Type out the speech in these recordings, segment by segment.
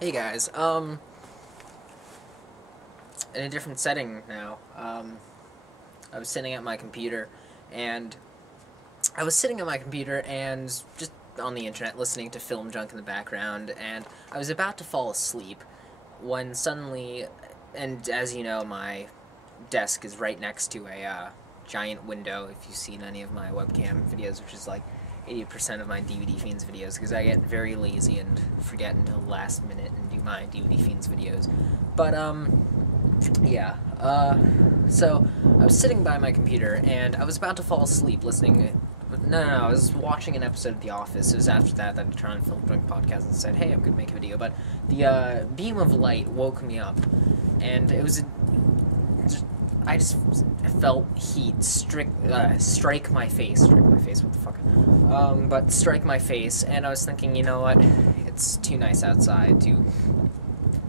Hey guys, in a different setting now. I was sitting at my computer, and just on the internet listening to film junk in the background, and I was about to fall asleep when suddenly, and as you know, my desk is right next to a giant window. If you've seen any of my webcam videos, which is like 80% of my DVD Fiends videos, because I get very lazy and forget until the last minute and do my DVD Fiends videos. But, yeah. So, I was sitting by my computer, and I was about to fall asleep listening. No, I was watching an episode of The Office. It was after that I turned on Film Drunk Podcast and said, hey, I'm going to make a video. But the beam of light woke me up, and it was I just felt heat strike my face. Strike my face, what the fuck? But strike my face, and I was thinking, you know what? It's too nice outside to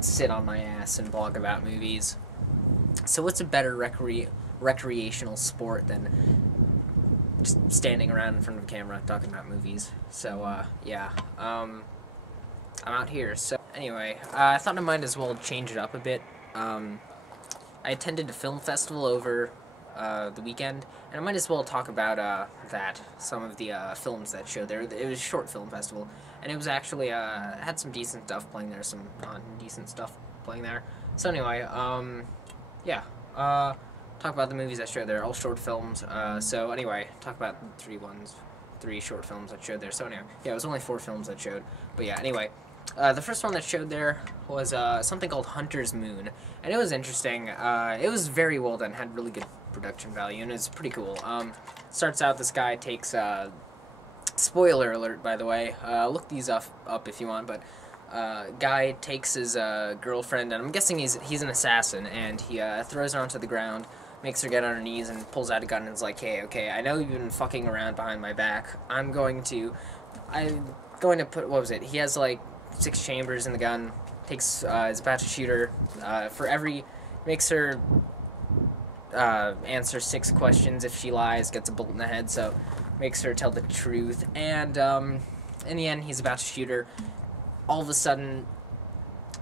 sit on my ass and blog about movies. So what's a better recreational sport than just standing around in front of a camera talking about movies? So, yeah. I'm out here. So, anyway, I thought I might as well change it up a bit. I attended a film festival over the weekend, and I might as well talk about some of the films that showed there. It was a short film festival, and it was actually had some decent stuff playing there, some non-decent stuff playing there. So anyway, yeah, talk about the movies that showed there, all short films. So anyway, talk about three short films that showed there. So anyway, yeah, it was only 4 films that showed, but yeah, anyway. The first one that showed there was something called Hunter's Moon, and it was interesting. It was very well done, had really good production value, and it was pretty cool. Starts out, this guy takes, spoiler alert, by the way, look these up if you want, but guy takes his girlfriend, and I'm guessing he's an assassin, and he throws her onto the ground, makes her get on her knees, and pulls out a gun, and is like, hey, okay, I know you've been fucking around behind my back. I'm going to put, what was it, he has like 6 chambers in the gun, is about to shoot her, makes her answer 6 questions. If she lies, gets a bullet in the head, so makes her tell the truth, and in the end, he's about to shoot her. All of a sudden,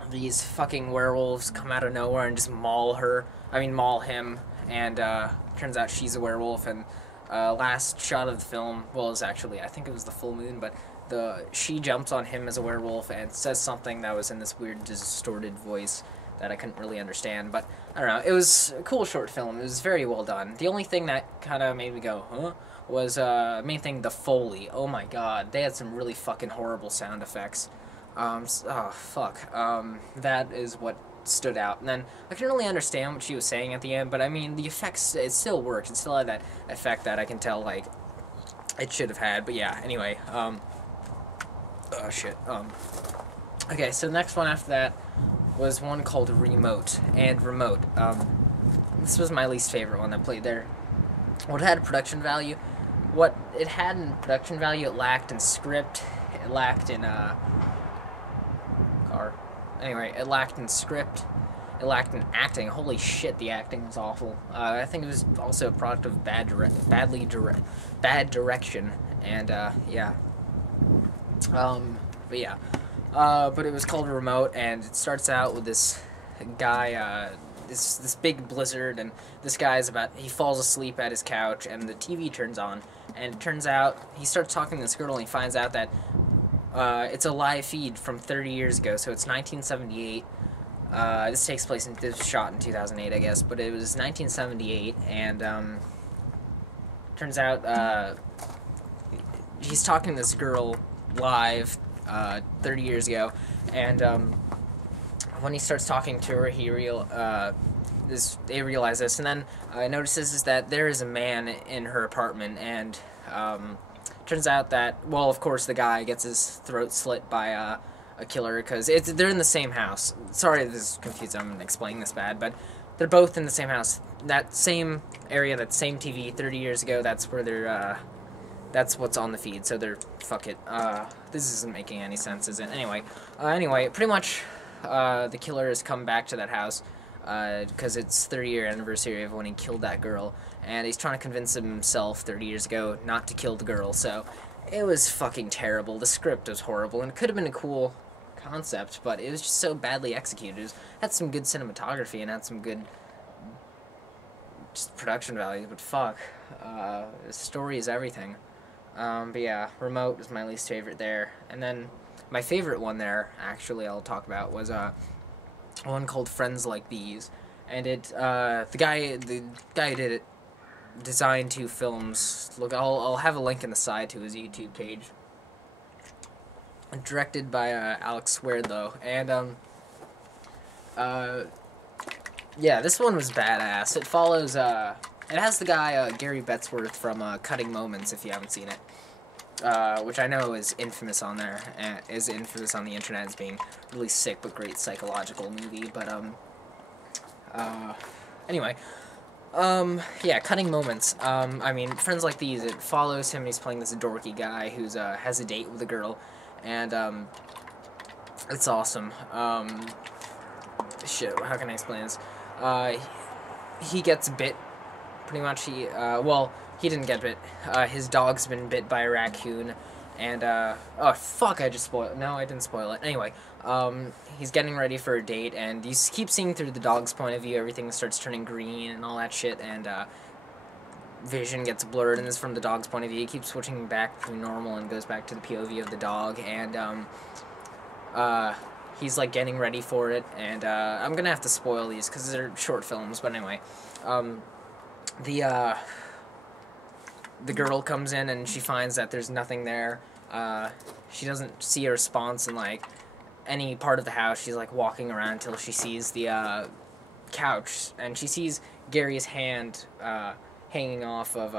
these fucking werewolves come out of nowhere and just maul him, and turns out she's a werewolf, and last shot of the film, well, it was actually, I think it was the full moon, but she jumps on him as a werewolf and says something that was in this weird distorted voice that I couldn't really understand, but I don't know, it was a cool short film. It was very well done. The only thing that kind of made me go, huh, was, main thing, the Foley. Oh my god, they had some really fucking horrible sound effects. Oh, fuck. That is what stood out. And then, I couldn't really understand what she was saying at the end, but I mean, the effects, it still worked. It still had that effect that I can tell, like, it should have had, but yeah, anyway, oh shit, okay, so the next one after that was one called Remote, and Remote, this was my least favorite one that played there. What had production value, it lacked in script, it lacked in, it lacked in acting. Holy shit, the acting was awful. I think it was also a product of bad direction, and, yeah. But yeah. But it was called Remote, and it starts out with this guy, this big blizzard, and this guy he falls asleep at his couch, and the TV turns on, and it turns out, he starts talking to this girl, and he finds out that, it's a live feed from 30 years ago, so it's 1978. This was shot in 2008, I guess, but it was 1978, and, turns out, he's talking to this girl live, 30 years ago, and, when he starts talking to her, they realize this, and then, notices that there is a man in her apartment, and, turns out that, well, of course, the guy gets his throat slit by, a killer, because they're in the same house. Sorry if this is confusing, I'm explaining this bad, but they're both in the same house. That same area, that same TV 30 years ago, that's where that's what's on the feed, so fuck it. This isn't making any sense, is it? Anyway, pretty much, the killer has come back to that house, because it's 30-year anniversary of when he killed that girl, and he's trying to convince himself 30 years ago not to kill the girl, so it was fucking terrible. The script was horrible, and it could have been a cool concept, but it was just so badly executed. It had some good cinematography and had some good just production value, but fuck, the story is everything. But yeah, Remote is my least favorite there, and then my favorite one there, actually, I'll talk about was one called Friends Like These, and the guy who did it designed 2 films. Look, I'll have a link in the side to his YouTube page. Directed by Alex Sweardlow, and yeah, this one was badass. It follows it has the guy Gary Betzworth from Cutting Moments, if you haven't seen it, which I know is infamous on there, is infamous on the internet as being really sick but great psychological movie. But anyway. Yeah, Cutting Moments. I mean, Friends Like These, it follows him, he's playing this dorky guy who's, has a date with a girl, and, it's awesome. Shit, how can I explain this? He gets bit, pretty much. Well, he didn't get bit. His dog's been bit by a raccoon, and, oh, fuck, I just spoiled it. No, I didn't spoil it. Anyway, he's getting ready for a date, and you keep seeing through the dog's point of view, everything starts turning green and all that shit, and, vision gets blurred, and this is from the dog's point of view. He keeps switching back to normal and goes back to the POV of the dog, and, he's, like, getting ready for it, and, I'm gonna have to spoil these, because they're short films, but anyway, the girl comes in, and she finds that there's nothing there. She doesn't see a response in, like, any part of the house. She's, like, walking around until she sees the, couch, and she sees Gary's hand, hanging off of,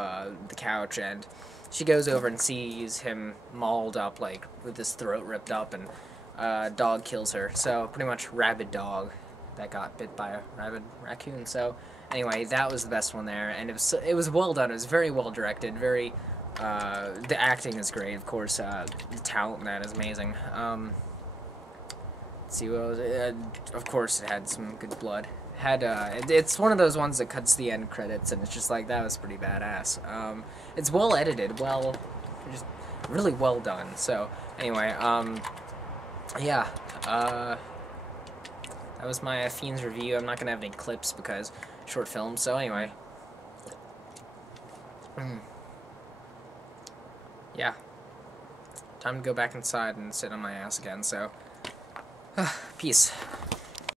the couch, and she goes over and sees him mauled up, like, with his throat ripped up, and, dog kills her. So, pretty much rabid dog that got bit by a rabid raccoon. So, anyway, that was the best one there, and it was well done. It was very well directed, very, the acting is great, of course, the talent in that is amazing. Let's see what was it? Of course, it had some good blood. It's one of those ones that cuts the end credits, and it's just like, that was pretty badass. It's well edited, just really well done. So, anyway, yeah, that was my Fiends review. I'm not gonna have any clips because short film, so anyway. Yeah. Time to go back inside and sit on my ass again, so. Peace.